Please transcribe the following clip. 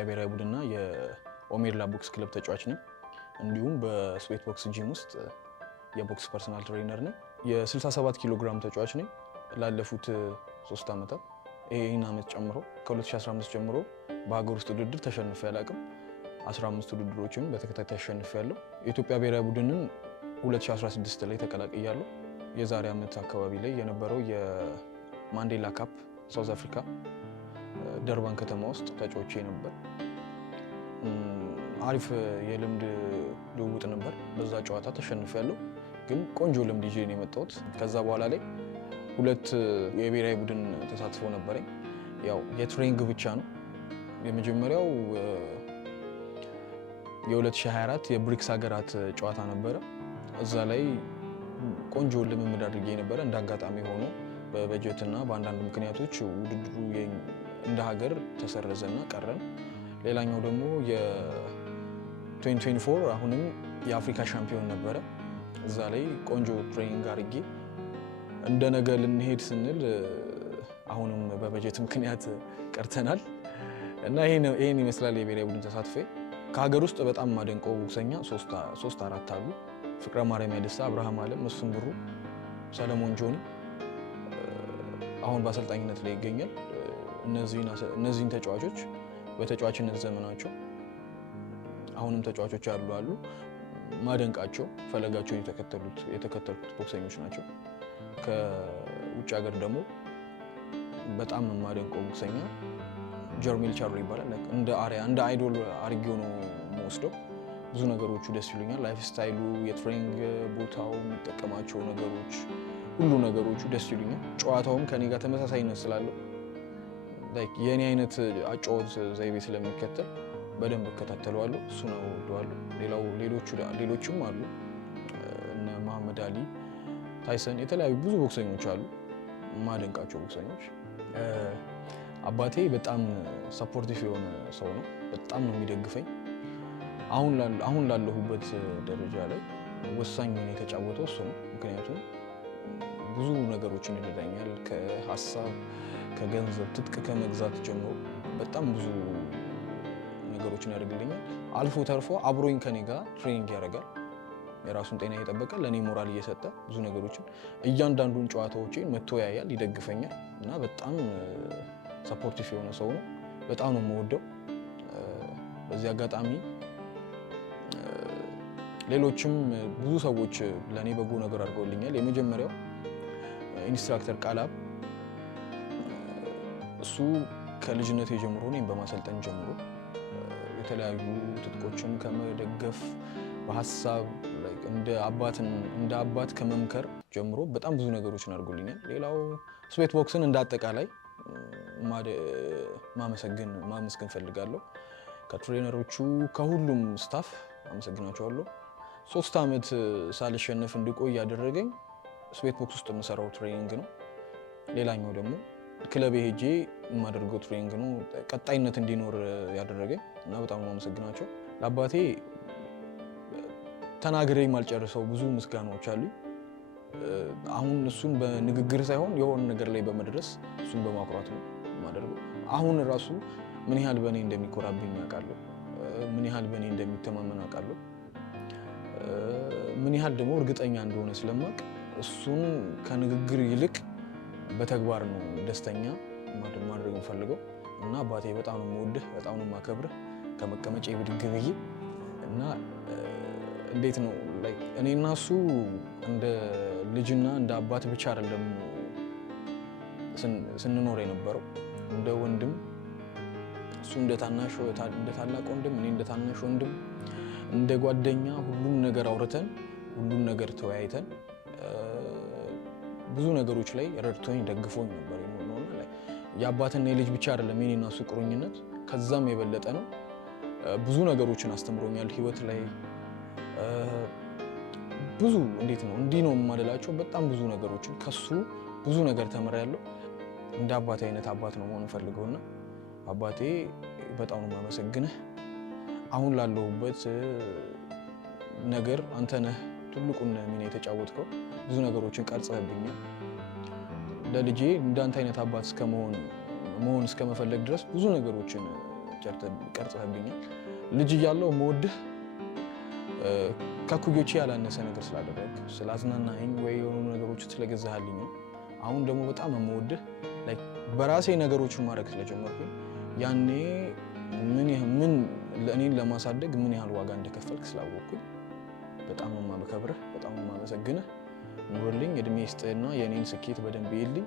የኢትዮጵያ ብሔራዊ ቡድንና የኦሜርላ ቦክስ ክለብ ተጫዋች ነኝ። እንዲሁም በስዌት ቦክስ ጂም ውስጥ የቦክስ ፐርሰናል ትሬነር ነኝ። የ67 ኪሎ ግራም ተጫዋች ነኝ። ላለፉት 3 ዓመታት ይህን ዓመት ጨምሮ ከ2015 ጀምሮ በሀገር ውስጥ ውድድር ተሸንፌ አላውቅም። 15 ውድድሮችን በተከታታይ አሸንፌያለሁ። የኢትዮጵያ ብሔራዊ ቡድንን 2016 ላይ ተቀላቅያለሁ። የዛሬ ዓመት አካባቢ ላይ የነበረው የማንዴላ ካፕ ሳውዝ አፍሪካ ደርባን ከተማ ውስጥ ተጫውቼ ነበር። አሪፍ የልምድ ልውውጥ ነበር። በዛ ጨዋታ ተሸንፌያለሁ፣ ግን ቆንጆ ልምድ ይዤ ነው የመጣሁት። ከዛ በኋላ ላይ 2 የብሔራዊ ቡድን ተሳትፎ ነበረኝ። ያው የትሬኒንግ ብቻ ነው። የመጀመሪያው የ2024 የብሪክስ ሀገራት ጨዋታ ነበረ። እዛ ላይ ቆንጆ ልምምድ አድርጌ ነበረ። እንደ አጋጣሚ ሆኖ በበጀትና በአንዳንድ ምክንያቶች ውድድሩ እንደ ሀገር ተሰረዘና ቀረን። ሌላኛው ደግሞ የ2024 አሁንም የአፍሪካ ሻምፒዮን ነበረ። እዛ ላይ ቆንጆ ትሬኒንግ አድርጌ እንደ ነገ ልንሄድ ስንል አሁንም በበጀት ምክንያት ቀርተናል እና ይሄን ይመስላል የብሔራዊ ቡድን ተሳትፎ። ከሀገር ውስጥ በጣም ማደንቀው ቦክሰኛ 3-4 አሉ። ፍቅረ ማርያም ያደሳ፣ አብርሃም አለም፣ መስፍን ብሩ፣ ሰለሞን ጆኒ አሁን በአሰልጣኝነት ላይ ይገኛል። እነዚህን ተጫዋቾች በተጫዋችነት ዘመናቸው አሁንም ተጫዋቾች አሉ ማደንቃቸው ፈለጋቸውን የተከተሉት ቦክሰኞች ናቸው። ከውጭ ሀገር ደግሞ በጣም የማደንቀው ቦክሰኛ ጀርሚል ቻርሎ ይባላል። እንደ አይዶል አድርጌው ነው የምወስደው። ብዙ ነገሮቹ ደስ ይሉኛል። ላይፍ ስታይሉ፣ የትሬኒንግ ቦታው፣ የሚጠቀማቸው ነገሮች፣ ሁሉ ነገሮቹ ደስ ይሉኛል። ጨዋታውም ከኔ ጋር ተመሳሳይነት ስላለው የኔ አይነት አጫወት ዘይቤ ስለሚከተል በደንብ እከታተለዋለሁ። እሱ ነው ወደዋለሁ። ሌሎችም አሉ እነ መሐመድ አሊ፣ ታይሰን፣ የተለያዩ ብዙ ቦክሰኞች አሉ ማደንቃቸው ቦክሰኞች። አባቴ በጣም ሰፖርቲቭ የሆነ ሰው ነው። በጣም ነው የሚደግፈኝ። አሁን ላለሁበት ደረጃ ላይ ወሳኝ ሚና የተጫወተው እሱ ነው። ምክንያቱም ብዙ ነገሮችን ይረዳኛል። ከሀሳብ፣ ከገንዘብ፣ ትጥቅ ከመግዛት ጀምሮ በጣም ብዙ ነገሮችን ያደርግልኛል። አልፎ ተርፎ አብሮኝ ከኔ ጋር ትሬኒንግ ያደርጋል። የራሱን ጤና እየጠበቀ ለእኔ ሞራል እየሰጠ ብዙ ነገሮችን እያንዳንዱን ጨዋታዎችን መጥቶ ያያል፣ ይደግፈኛል እና በጣም ሰፖርቲቭ የሆነ ሰው ነው። በጣም ነው የምወደው። በዚህ አጋጣሚ ሌሎችም ብዙ ሰዎች ለእኔ በጎ ነገር አድርገውልኛል። የመጀመሪያው ኢንስትራክተር ቃላብ፣ እሱ ከልጅነት ጀምሮ እኔን በማሰልጠን ጀምሮ የተለያዩ ትጥቆችን ከመደገፍ በሀሳብ እንደ አባት ከመምከር ጀምሮ በጣም ብዙ ነገሮችን አድርጎልኛል። ሌላው ስዌት ቦክስን እንደ አጠቃላይ ማመስገን ፈልጋለሁ። ከትሬነሮቹ ከሁሉም ስታፍ አመሰግናቸዋለሁ። 3 ዓመት ሳልሸነፍ እንድቆይ ያደረገኝ ስዌት ቦክስ ውስጥ የምሰራው ትሬኒንግ ነው። ሌላኛው ደግሞ ክለብ ሄጄ የማደርገው ትሬኒንግ ነው ቀጣይነት እንዲኖር ያደረገኝ እና በጣም ነው አመሰግናቸው። ለአባቴ ተናግሬ ማልጨርሰው ብዙ ምስጋናዎች አሉ። አሁን እሱን በንግግር ሳይሆን የሆነ ነገር ላይ በመድረስ እሱን በማኩራት ነው የማደርገው። አሁን ራሱ ምን ያህል በእኔ እንደሚኮራብኝ አውቃለሁ። ምን ያህል በእኔ እንደሚተማመን አውቃለሁ። ምን ያህል ደግሞ እርግጠኛ እንደሆነ ስለማውቅ እሱን ከንግግር ይልቅ በተግባር ነው ደስተኛ ማድረግ የምፈልገው እና አባቴ በጣም ነው የምወድህ፣ በጣም ነው የማከብርህ። ከመቀመጫ ብድግ ብዬ እና እንዴት ነው እኔ እና እሱ እንደ ልጅና እንደ አባት ብቻ አይደለም ስንኖር የነበረው፣ እንደ ወንድም፣ እሱ እንደ ታላቅ ወንድም፣ እኔ እንደ ታናሽ ወንድም፣ እንደ ጓደኛ ሁሉም ነገር አውርተን ሁሉም ነገር ተወያይተን ብዙ ነገሮች ላይ ረድቶኝ ደግፎኝ ነበር የኖርነውና የአባትና የልጅ ብቻ አይደለም የኔና እሱ ቁርኝነት፣ ከዛም የበለጠ ነው። ብዙ ነገሮችን አስተምሮኛል ህይወት ላይ ብዙ እንዴት ነው እንዲህ ነው የማልላቸው በጣም ብዙ ነገሮችን ከሱ ብዙ ነገር ተምሬያለሁ። እንደ አባቴ አይነት አባት ነው መሆን ፈልገውና አባቴ በጣም ነው የማመሰግንህ። አሁን ላለሁበት ነገር አንተ ነህ ትልቁን ሚና የተጫወትከው። ብዙ ነገሮችን ቀርጸህብኛል። ለልጄ እንዳንተ አይነት አባት መሆን እስከመፈለግ ድረስ ብዙ ነገሮችን ቀርጸህብኛል። ልጅ እያለሁ የምወድህ ከኩዮቼ ያላነሰ ነገር ስላደረግ ስላዝናናኸኝ ወይ የሆኑ ነገሮች ስለገዛህልኝ ነው። አሁን ደግሞ በጣም የምወድህ በራሴ ነገሮችን ማድረግ ስለጀመርኩኝ ያኔ ምን እኔን ለማሳደግ ምን ያህል ዋጋ እንደከፈልክ ስላወቅኩኝ በጣም ነው የማከብርህ፣ በጣም ነው የማመሰግንህ። ኑርልኝ፣ እድሜ ይስጥህና የኔን ስኬት በደንብ ይልኝ።